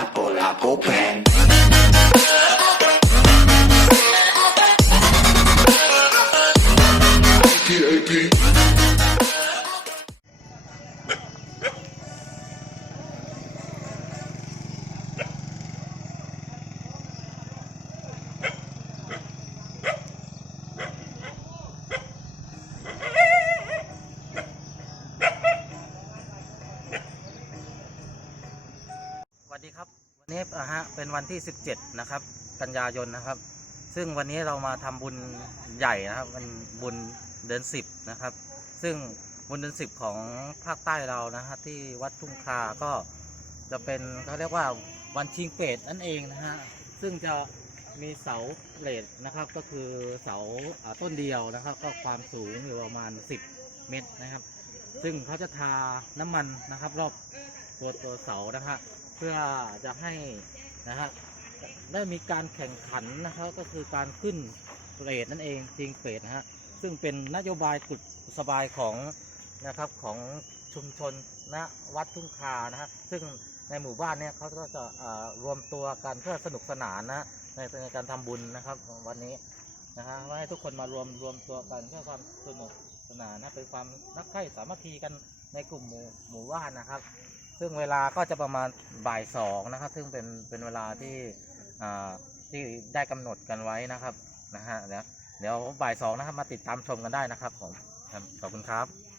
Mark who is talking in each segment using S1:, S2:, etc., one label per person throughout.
S1: pineapple, apple pen.
S2: นี้อะฮะเป็นวันที่ 17 นะครับ กันยายนนะครับ ซึ่งวันนี้เรามาทำบุญใหญ่นะครับเป็นบุญเดือน10 นะครับ ซึ่งบุญเดือน10 ของภาคใต้เรานะฮะที่วัดทุ่งคาก็จะเป็นเขาเรียกว่าวันชิงเปรตนั่นเองนะฮะซึ่งจะมีเสาเปรตนะครับก็คือเสาต้นเดียวนะครับ ก็ความสูงอยู่ประมาณ 10 เมตรนะครับ ซึ่งเขาจะทาน้ำมันนะครับ รอบตัวตัวเสานะฮะเพื่อจะให้นะฮะได้มีการแข่งขันนะครับก็คือการขึ้นเรทนั่นเองจริงเฟรดนะฮะซึ่งเป็นนโยบายกุดสบายของนะครับของชุมชนณวัดทุ่งคานะฮะซึ่งในหมู่บ้านเนี่ยเขาก็จะรวมตัวกันเพื่อสนุกสนานนะในในการทำบุญนะครับวันนี้นะฮะว่าให้ทุกคนมารวมรวมตัวกันเพื่อความสนุกสนานนะเป็นความรักใคร่สามัคคีกันในกลุ่มหมู่หมู่บ้านนะครับ ซึ่งเวลาก็จะประมาณบ่ายสองนะครับ ซึ่งเป็นเป็นเวลาที่อ่าที่ได้กำหนดกันไว้นะครับนะฮะเดี๋ยวเดี๋ยวบ่ายสองนะครับมาติดตามชมกันได้นะครับผมครับขอบคุณครับ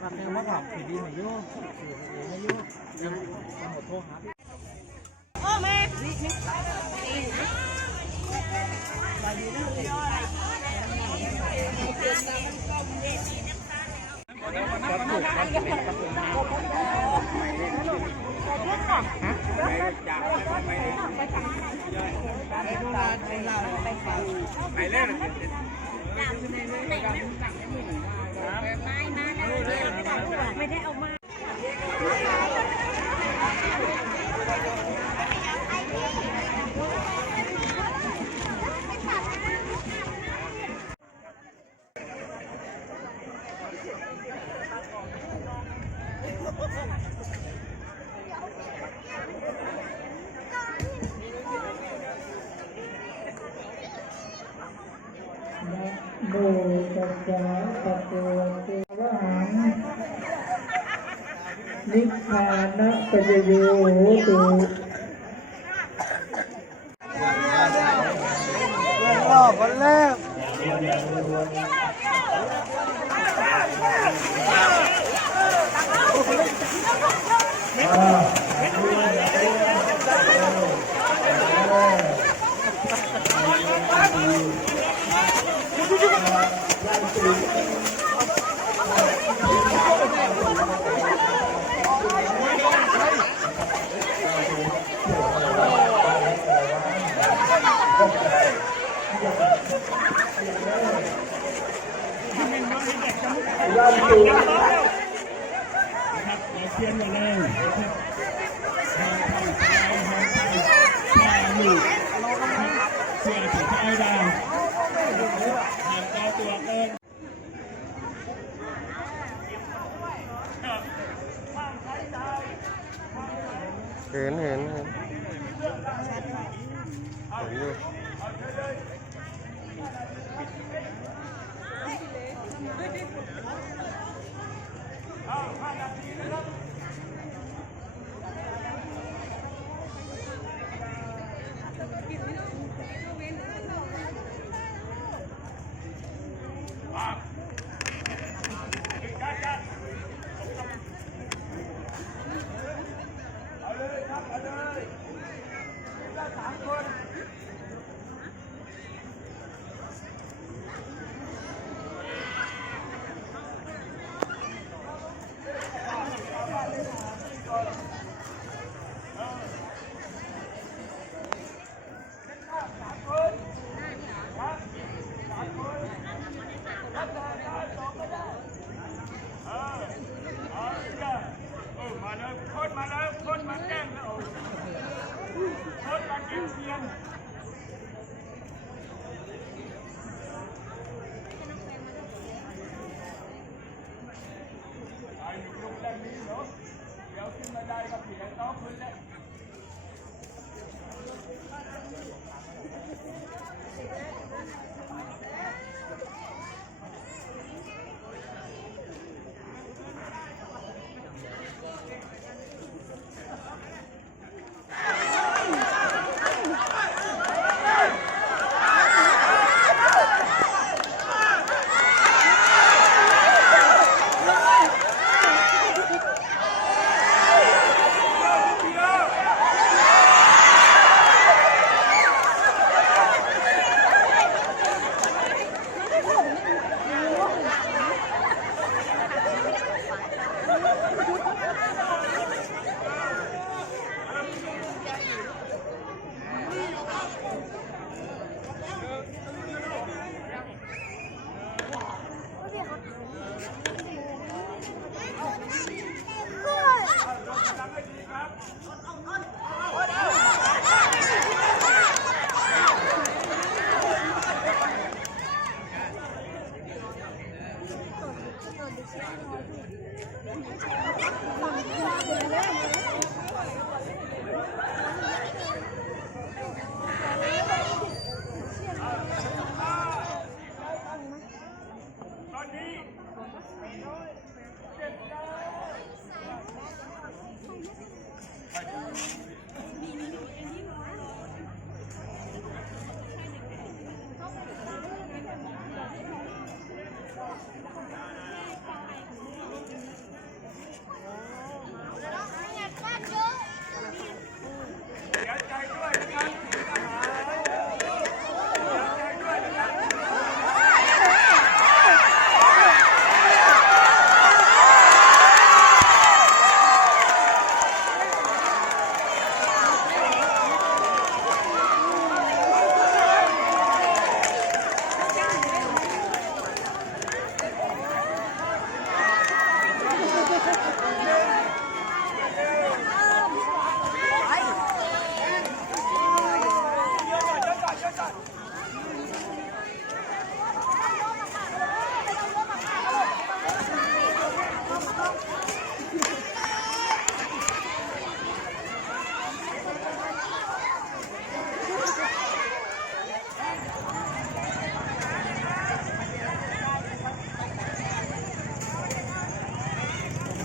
S2: ก้วป้าแก้วมาถามผีดีหน่อยโย่ไม่โย่ยังหมดโทษครับ
S3: ไไม่ได้เอามา
S4: ดูปัจจัยปัจจุบันวหังนิพพานะปัจโยตุรอบคนแรก
S5: อ่า Thank you.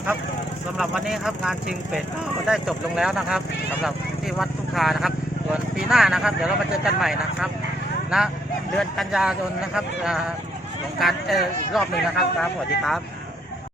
S5: ค
S2: รับสำหรับวันนี้ครับงานชิงเป็ดก็ได้จบลงแล้วนะครับสำหรับที่วัดทุ่งคานะครับส่วนปีหน้านะครับ เดี๋ยวเรามาเจอกันใหม่นะครับณเดือนกันยายนนะครับอ่าของการเออรอบหนึ่งนะครับครับสวัสดีครับ